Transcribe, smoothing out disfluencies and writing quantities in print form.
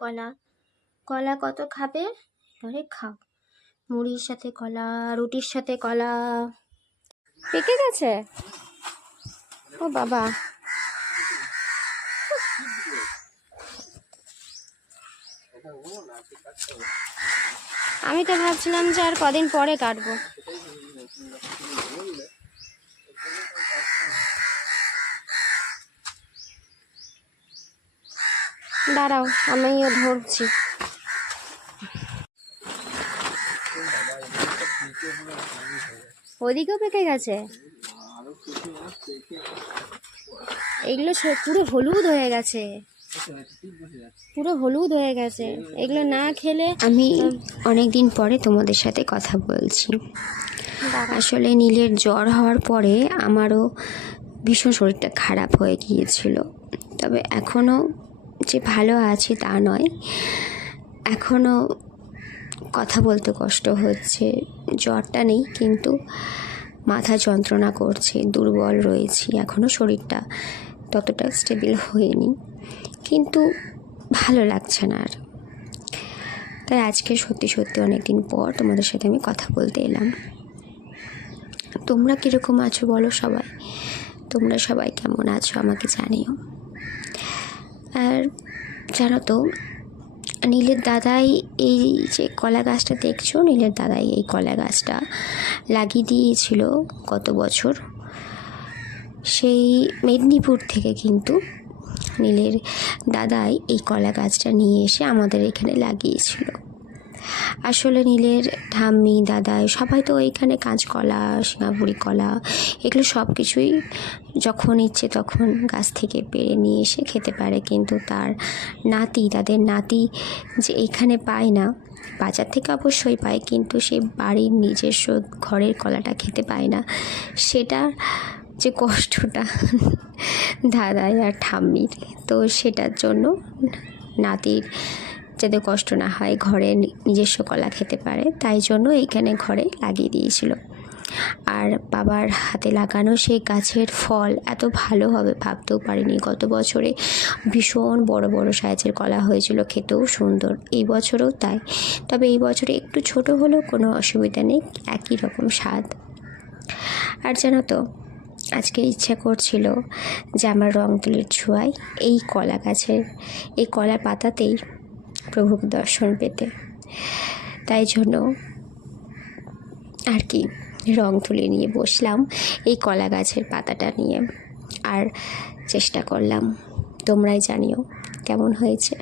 কলা, কলা কত খাবে, এবারে খাও। মুড়ির সাথে কলা, রুটির সাথে কলা। পেকে গেছে? ও বাবা, আমি তো ভাবছিলাম যে আর কদিন পরে কাটবো। দাঁড়াও, আমিও ধরছি। ওদিকেও পেকে গেছে। এগুলো পুরো হলুদ হয়ে গেছে, পুরো হলুদ হয়ে গেছে। এগুলো না খেলে আমি অনেক দিন পরে তোমাদের সাথে কথা বলছি। আসলে নীলের জ্বর হওয়ার পরে আমারও ভীষণ শরীরটা খারাপ হয়ে গিয়েছিল। তবে এখনও যে ভালো আছি তা নয়, এখনও কথা বলতে কষ্ট হচ্ছে। জ্বরটা নেই, কিন্তু মাথা যন্ত্রণা করছে, দুর্বল রয়েছি, এখনও শরীরটা ততটা স্টেবল হয়নি, কিন্তু ভালো লাগছে না আর। তাই আজকে সত্যি সত্যি অনেকদিন পর তোমাদের সাথে আমি কথা বলতে এলাম। তোমরা কীরকম আছো বলো সবাই, তোমরা সবাই কেমন আছো আমাকে জানিও। আর জানো তো, নীলের দাদাই এই যে কলা গাছটা দেখছো, নীলের দাদাই এই কলা গাছটা লাগিয়ে দিয়েছিল গত বছর। সেই মেদিনীপুর থেকে কিন্তু নীলের দাদাই এই কলা গাছটা নিয়ে এসে আমাদের এখানে লাগিয়েছিল। আসলে নীলের ঠাম্মি, দাদাই সবাই তো এইখানে কাঁচকলা, সিঙ্গাপুরি কলা, এগুলো সব কিছুই যখন ইচ্ছে তখন গাছ থেকে পেড়ে নিয়ে এসে খেতে পারে। কিন্তু তাদের নাতি যে এইখানে পায় না, বাজার থেকে অবশ্যই পায়, কিন্তু সে বাড়ির নিজস্ব ঘরের কলাটা খেতে পায় না। সেটা যে কষ্টটা দাদাই আর ঠাম্মির, তো সেটার জন্য নাতির যাতে কষ্ট না হয়, ঘরে নিজস্ব কলা খেতে পারে, তাই জন্য এইখানে ঘরে লাগিয়ে দিয়েছিল। আর বাবার হাতে লাগানো সেই গাছের ফল এত ভালো হবে ভাবতেও পারিনি। গত বছরে ভীষণ বড় বড় সাইজের কলা হয়েছিল, খেতেও সুন্দর, এই বছরও তাই। তবে এই বছরে একটু ছোট হলেও কোনো অসুবিধা নেই, একই রকম স্বাদ। আর জানো তো, আজকে ইচ্ছা করছিল যে আমার রং তুলির ছোঁয়ায় এই কলা গাছের, এই কলার পাতাতেই প্রভুকে দর্শন পেতে, তাই জন্য আর কি রং তুলি নিয়ে বসলাম এই কলা গাছের পাতাটা নিয়ে, আর চেষ্টা করলাম। তোমরাই জানিও কেমন হয়েছে।